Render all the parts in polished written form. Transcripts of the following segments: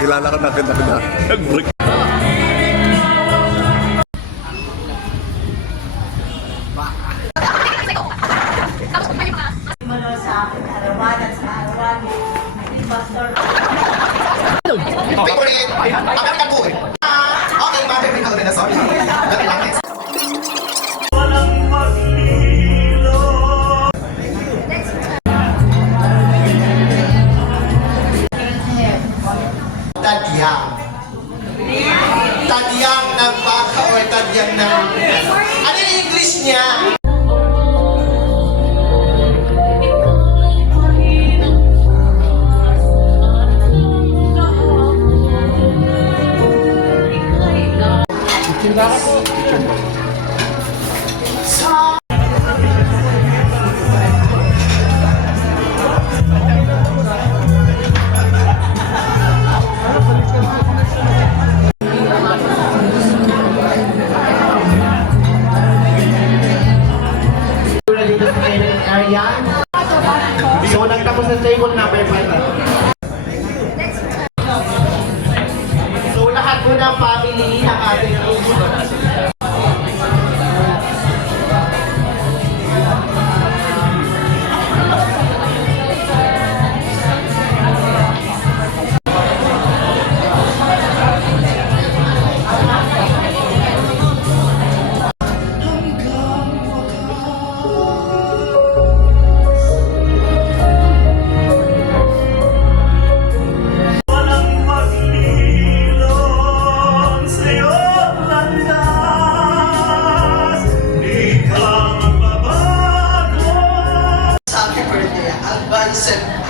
Kilala ka na kita na. Nag-break. Sa akin, harapan at sa harapan ni Pastor. Favorite American food. Okay, my favorite color na sorry. Dati lang next. Tadyang. Tadyang ng baka or tadyang ng... Ano yung English niya? So, nagtapos sa table number 5. So, lahat po ng family ng ating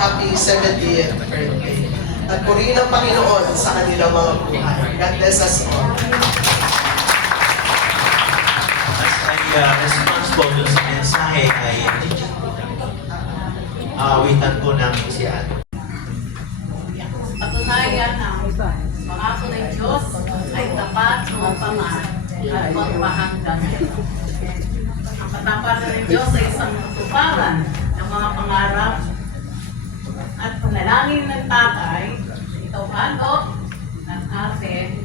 happy 70th birthday. At purihin ang Panginoon sa kanilang mga buhay. God bless us all. As ay response po dun sa mensahe ay awitan po namin si Ate. Patunayan na pangako ng Diyos ay tapat ng paman at magpahanggang. Ang katapanan ng Diyos ay isang tuparan ng mga pangarap at panalangin ng tatay, ito ano, ng ate,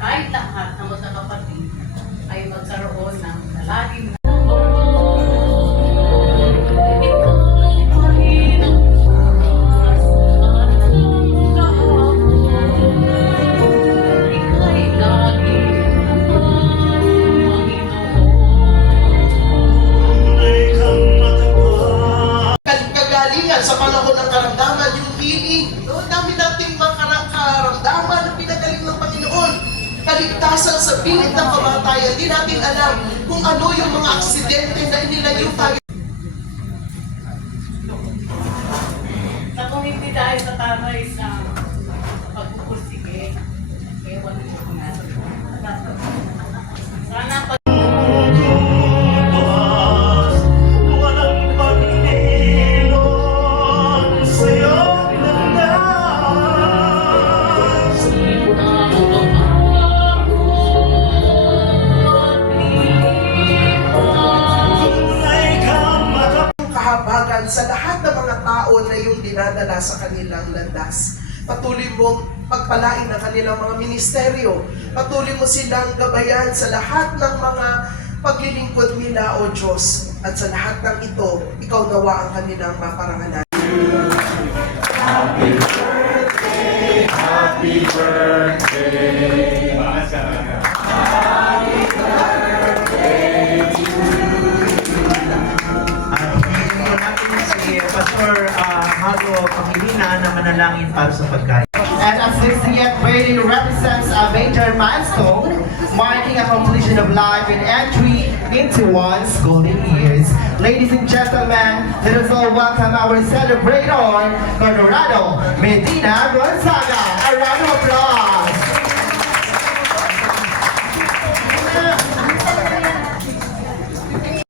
kahit lahat ng magkakapatid ay magkaroon ng dalangin na sa panahon ng karamdaman, yung healing, doon dami nating mga karamdaman na pinagaling ng Panginoon. Kaligtasan sa pilit ng kamatayan, di natin alam kung ano yung mga aksidente na inilayo tayo. na kung hindi dahil sa tamay sa pagpupursige, ewan ko nga. Sana pag sa lahat ng mga tao na yung dinadala sa kanilang landas. Patuloy mong pagpalain ang kanilang mga ministeryo. Patuloy mo silang gabayan sa lahat ng mga paglilingkod nila, O Diyos. At sa lahat ng ito, ikaw nawa ang kanilang maparangalan. Happy birthday, happy birthday. Happy birthday to you. Pastor Hago Pangilinan na manalangin para sa pagkain. And as this year birthday represents a major milestone, marking a completion of life and entry into one's golden years. Ladies and gentlemen, let us all welcome our celebrator, Colorado Medina Gonzaga. A round of applause.